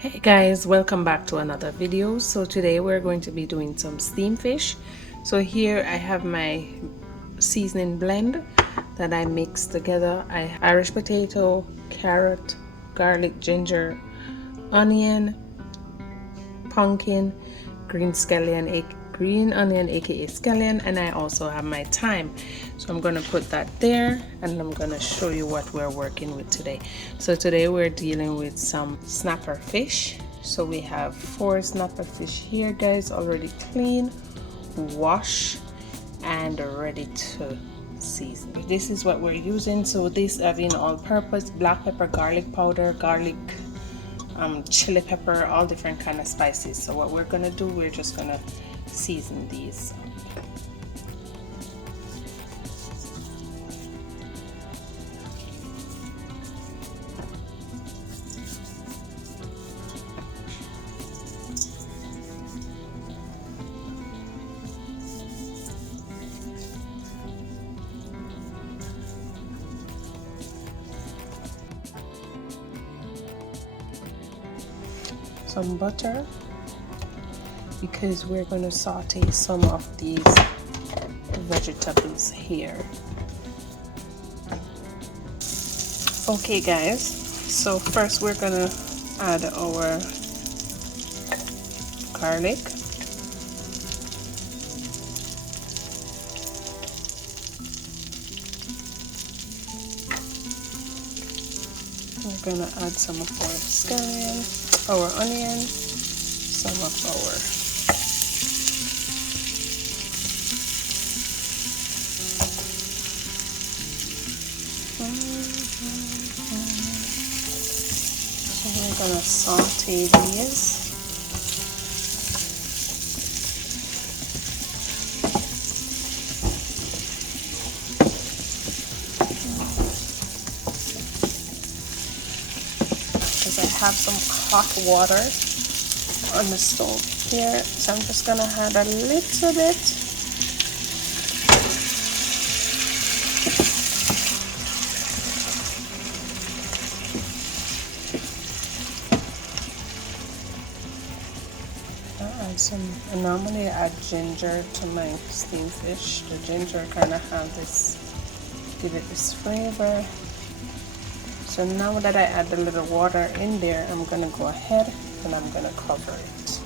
Hey guys, welcome back to another video. So today we're going to be doing some steamed fish. So here I have my seasoning blend that I mixed together. I have Irish potato, carrot, garlic, ginger, onion, pumpkin, green onion aka scallion, and I also have my thyme. So I'm gonna put that there and I'm gonna show you what we're working with today. So today we're dealing with some snapper fish. So we have 4 snapper fish here, guys, already clean, washed, and ready to season. This is what we're using. So this having all-purpose black pepper, garlic powder, garlic, chili pepper, all different kind of spices. So what we're gonna do, we're just gonna season these. Some butter, because we're going to saute some of these vegetables here. Okay guys, so first we're going to add our garlic. We're going to add some of our scallion, our onion, some of our so we're going to saute these. Because I have some hot water on the stove here, so I'm just gonna add a little bit. I normally add ginger to my steamed fish. The ginger kind of have this, give it this flavor. So now that I add the little water in there, I'm gonna go ahead and I'm gonna cover it.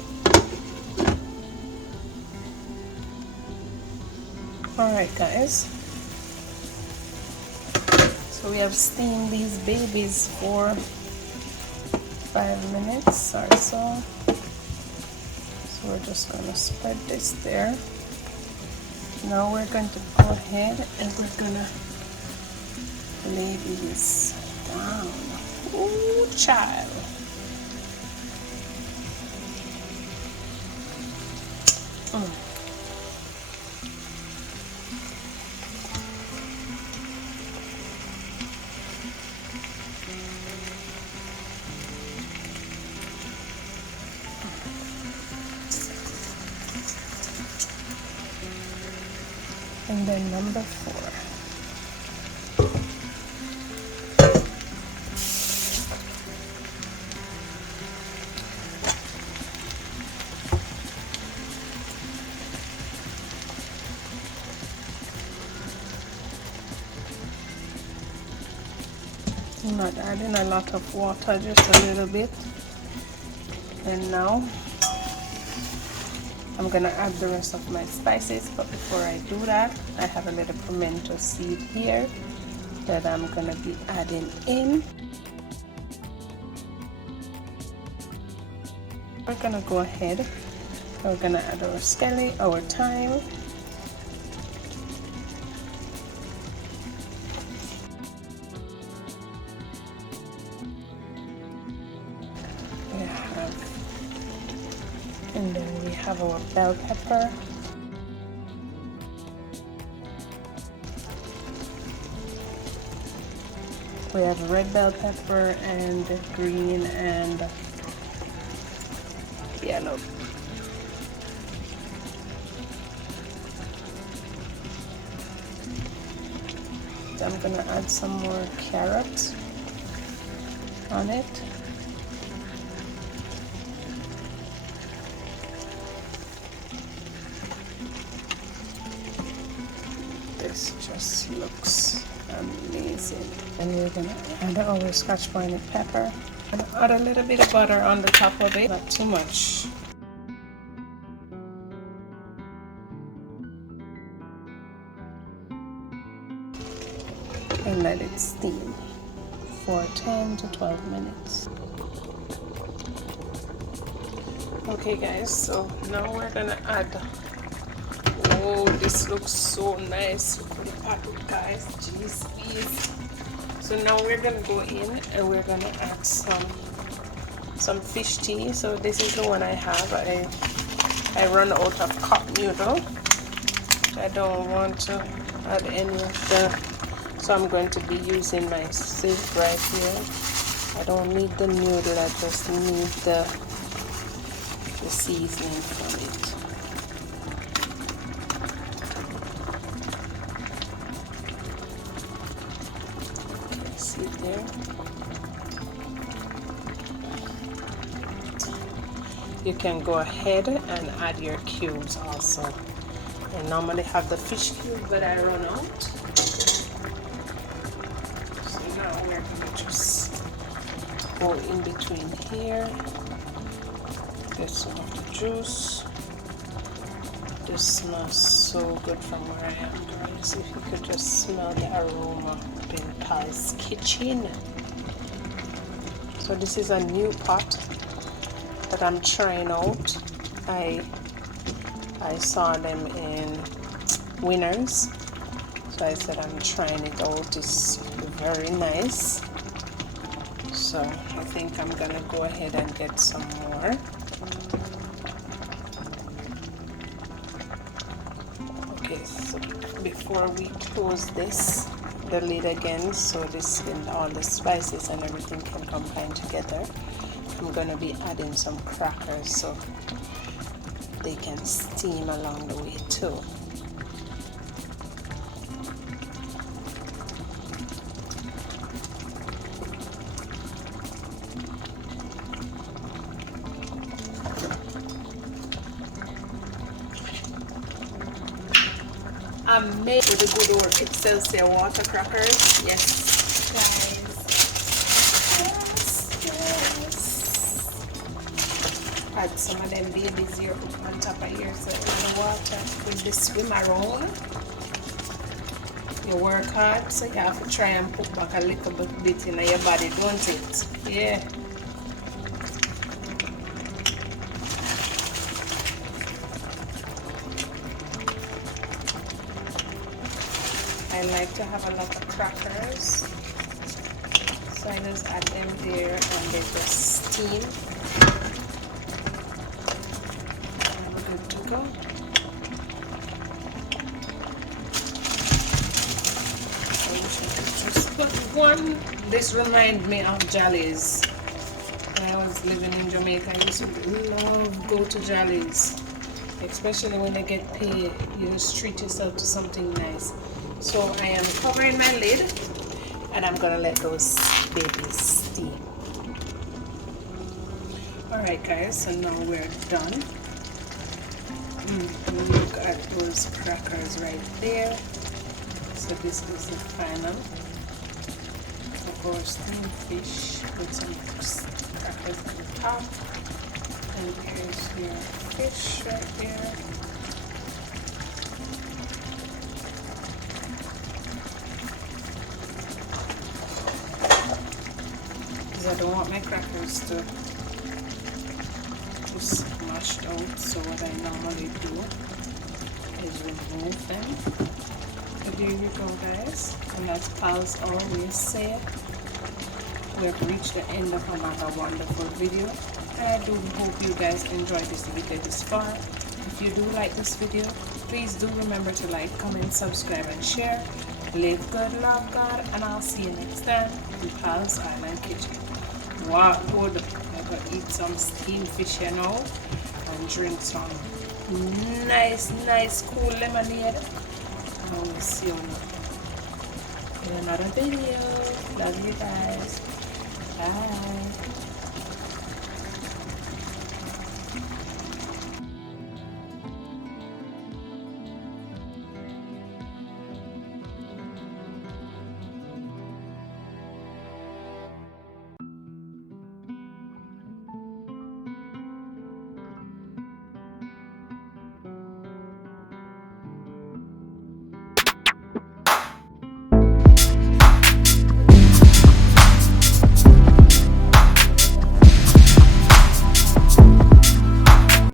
Alright guys, so we have steamed these babies for 5 minutes or so. So we're just gonna spread this there. Now we're going to go ahead and we're gonna lay these down. Ooh, child. And then number 4. I'm not adding a lot of water, just a little bit. And now I'm gonna add the rest of my spices, but before I do that, I have a little pimento seed here that I'm gonna be adding in. We're gonna go ahead, we're gonna add our scallion, our thyme, and then we have our bell pepper. We have red bell pepper and green and yellow. I'm gonna add some more carrots on it. This looks amazing. And we're gonna add our scotch bonnet pepper and add a little bit of butter on the top of it, not too much. And let it steam for 10 to 12 minutes. Okay guys, so now we're gonna add, oh, this looks so nice. Look at the pot, guys, jeez please. So now we're gonna go in and we're gonna add some fish tea. So this is the one I have. I run out of cup noodle. I don't want to add any of the, so I'm going to be using my sieve right here. I don't need the noodle, I just need the seasoning from it. Okay, see there? You can go ahead and add your cubes also. I normally have the fish cube, but I run out. So now we're going to just go in between here. Get some of the juice. This smells so good from where I am, guys. If you could just smell the aroma in Pal's kitchen. So this is a new pot that I'm trying out. I saw them in Winners, so I said I'm trying it out. It's very nice. So I think I'm gonna go ahead and get some more. Okay, so before we close this, the lid again, so this and all the spices and everything can combine together, I'm gonna be adding some crackers so they can steam along the way too. I'm made with a good work. It sells their water crackers. Yes, guys. Yes. Add some of them babies here on top of here, so in the water with the swim around. You work hard, so you have to try and put back a little bit in your body, don't it? Yeah. I like to have a lot of crackers, so I just add them there and they just steam. And we're good to go. So just put one. This reminds me of Jollies. When I was living in Jamaica, I used to love go to Jollies, especially when they get paid. You just treat yourself to something nice. So I am covering my lid and I'm gonna let those babies steam. Alright guys, so now we're done. Look at those crackers right there. So this is the final of our steamed fish with some crackers at the top. And here's your fish right there. I don't want my crackers to smash out, so what I normally do is remove them. But here you go guys, and as Pals always say, we have reached the end of another wonderful video. And I do hope you guys enjoyed this video this far. If you do like this video, please do remember to like, comment, subscribe and share. Live good, love God, and I'll see you next time in Pal's Island Kitchen. Wow, good. I'm gonna eat some steamed fish here now and drink some nice cool lemonade. And I will see you in another video. Love you guys. Bye.